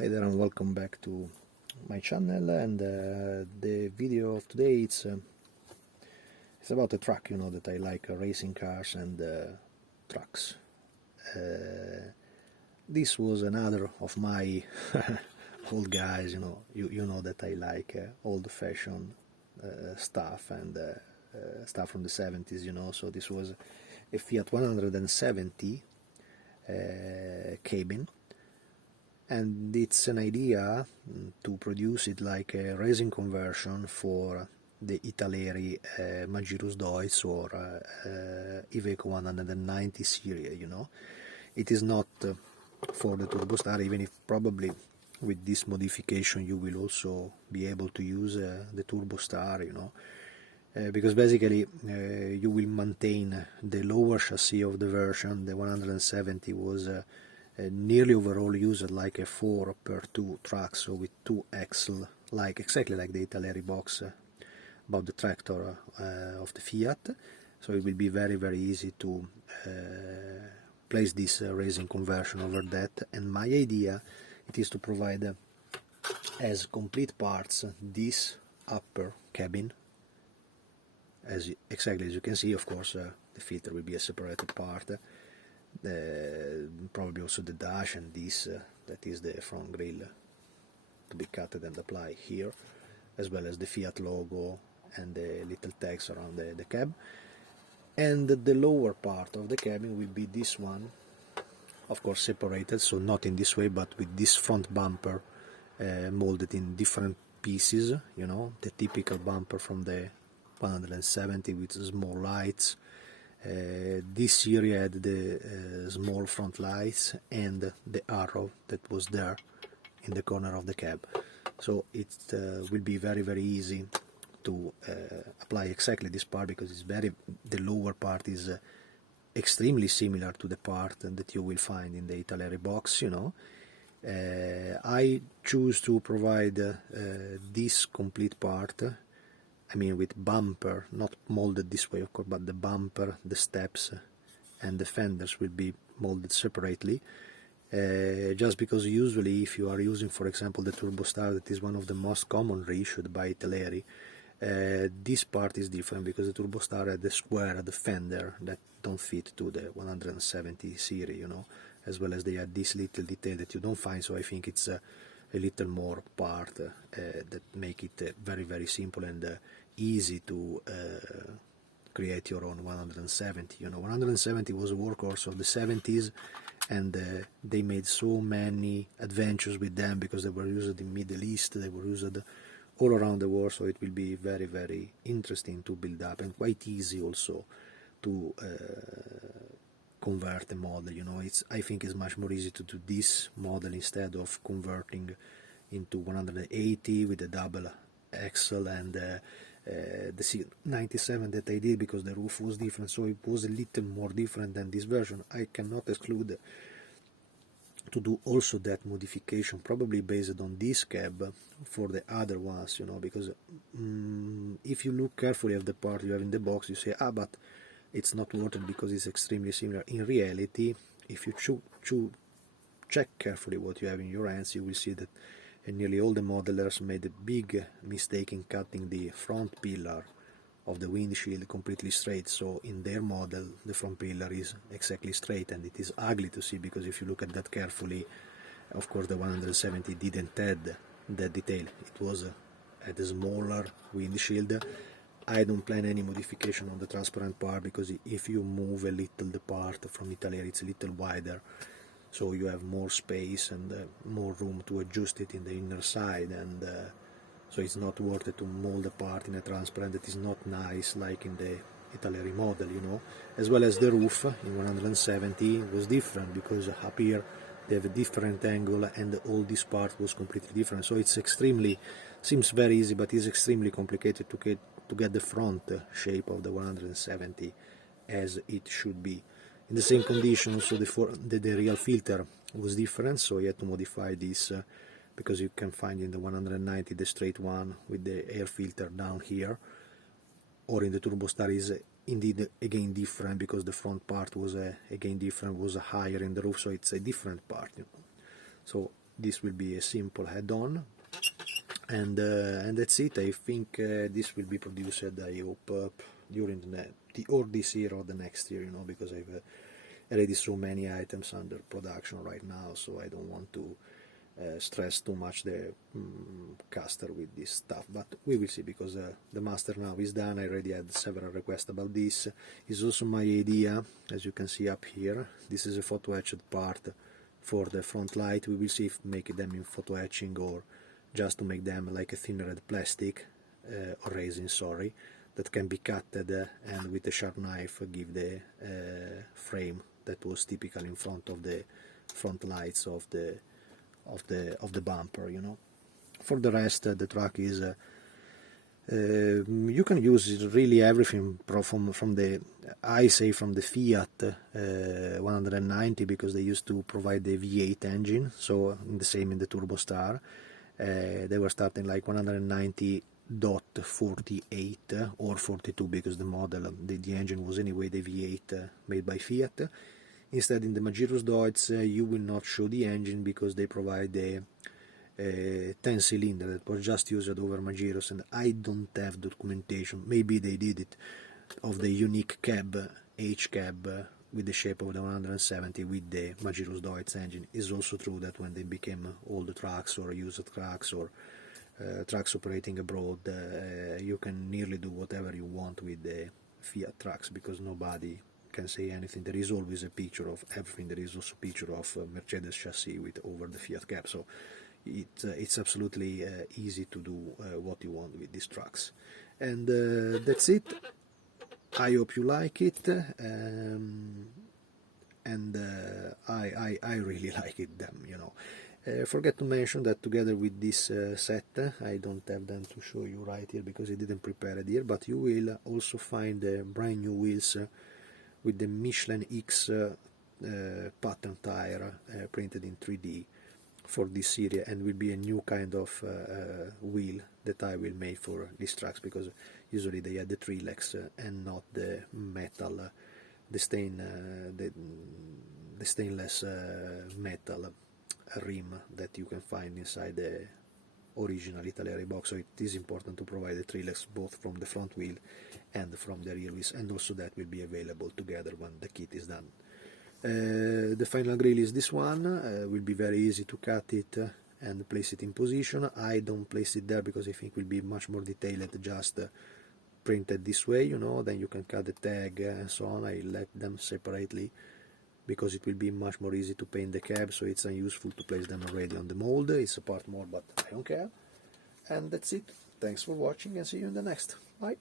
Hi there and welcome back to my channel, and the video of today it's about a truck, that I like, racing cars and trucks. This was another of my old guys, you know that I like old-fashioned stuff and stuff from the 70s, so this was a Fiat 170 cabin. And it's an idea to produce it like a racing conversion for the Italeri Magirus Deutz or Iveco 190 series, It is not for the Turbostar, even if probably with this modification you will also be able to use the Turbostar, because basically you will maintain the lower chassis of the version. The 170 was nearly overall used like a 4x2 truck, so with two axle, exactly like the Italeri box above the tractor of the Fiat. So it will be very easy to place this racing conversion over that. And my idea it is to provide as complete parts this upper cabin, exactly as you can see. Of course, the filter will be a separated part. Probably also the dash and this that is the front grille to be cut and applied here, as well as the Fiat logo and the little text around the cab. And the lower part of the cabin will be this one, of course separated, so not in this way, but with this front bumper molded in different pieces, the typical bumper from the 170 with small lights. This series had the small front lights and the arrow that was there in the corner of the cab, so it will be very easy to apply exactly this part, because the lower part is extremely similar to the part that you will find in the Italeri box. I choose to provide this complete part, with bumper, not molded this way of course, but the bumper, the steps and the fenders will be molded separately, just because usually if you are using, for example, the Turbostar, that is one of the most common reissued by Italeri, this part is different, because the Turbostar had the square, the fender, that don't fit to the 170 series, as well as they had this little detail that you don't find. So I think it's a little more part that make it very simple and easy to create your own 170. 170 was a workhorse of the 70s, and they made so many adventures with them, because they were used in Middle East, they were used all around the world. So it will be very interesting to build up, and quite easy also to convert the model. I think it's much more easy to do this model instead of converting into 180 with a double axle and the 97 that I did, because the roof was different, so it was a little more different than this version. I cannot exclude to do also that modification, probably based on this cab for the other ones, because if you look carefully at the part you have in the box, you say, but it's not worth it because it's extremely similar. In reality, if you check carefully what you have in your hands, you will see that nearly all the modelers made a big mistake in cutting the front pillar of the windshield completely straight. So in their model the front pillar is exactly straight, and it is ugly to see, because if you look at that carefully, of course the 170 didn't add that detail. It was at a smaller windshield. I don't plan any modification on the transparent part, because if you move a little the part from Italy, it's a little wider, so you have more space and more room to adjust it in the inner side, and so it's not worth it to mold a part in a transparent that is not nice like in the Italeri model, As well as the roof in 170 was different, because up here they have a different angle and all this part was completely different. So it's seems very easy, but it's extremely complicated to get the front shape of the 170 as it should be. In the same conditions, so the real filter was different, so you had to modify this, because you can find in the 190 the straight one with the air filter down here, or in the Turbostar is indeed again different, because the front part was again different, was higher in the roof, so it's a different part. So this will be a simple head-on, and that's it. I think this will be produced, I hope, during or this year or the next year, you know, because I've already so many items under production right now, so I don't want to stress too much the caster with this stuff, but we will see, because the master now is done. I already had several requests about this. It's also my idea, as you can see up here. This is a photo etched part for the front light. We will see if make them in photo etching or just to make them like a thinner plastic or resin, sorry, that can be cutted and with a sharp knife give the frame that was typical in front of the front lights of the bumper, you know. For the rest, the truck is you can use really everything from the, I say, from the Fiat 190, because they used to provide the V8 engine, so the same in the Turbo Star. They were starting like 190.48 or 42, because the model, the engine was anyway the V8 made by Fiat. Instead, in the Magirus Deutz, you will not show the engine, because they provide a 10-cylinder that was just used over Magirus, and I don't have documentation, maybe they did it, of the unique cab, H-cab, with the shape of the 170 with the Magirus Deutz engine. It's also true that when they became old trucks or used trucks or trucks operating abroad, you can nearly do whatever you want with the Fiat trucks, because nobody can say anything. There is always a picture of everything. There is also a picture of Mercedes chassis with over the Fiat cab, so it's absolutely easy to do what you want with these trucks. And that's it. I hope you like it, and I really like it, them, you know. Forget to mention that together with this set, I don't have them to show you right here because I didn't prepare it here, but you will also find brand new wheels with the Michelin X pattern tire printed in 3D for this series, and will be a new kind of wheel that I will make for these trucks, because usually they had the Trilex and not the metal, the stainless metal rim that you can find inside the original Italian box. So it is important to provide the Trilex both from the front wheel and from the rear wheels, and also that will be available together when the kit is done. The final grill is this one. Will be very easy to cut it and place it in position. I don't place it there because I think it will be much more detailed just printed this way, you know. Then you can cut the tag and so on. I let them separately because it will be much more easy to paint the cab, so it's unuseful to place them already on the mold. It's a part more, but I don't care. And that's it. Thanks for watching, and see you in the next. Bye.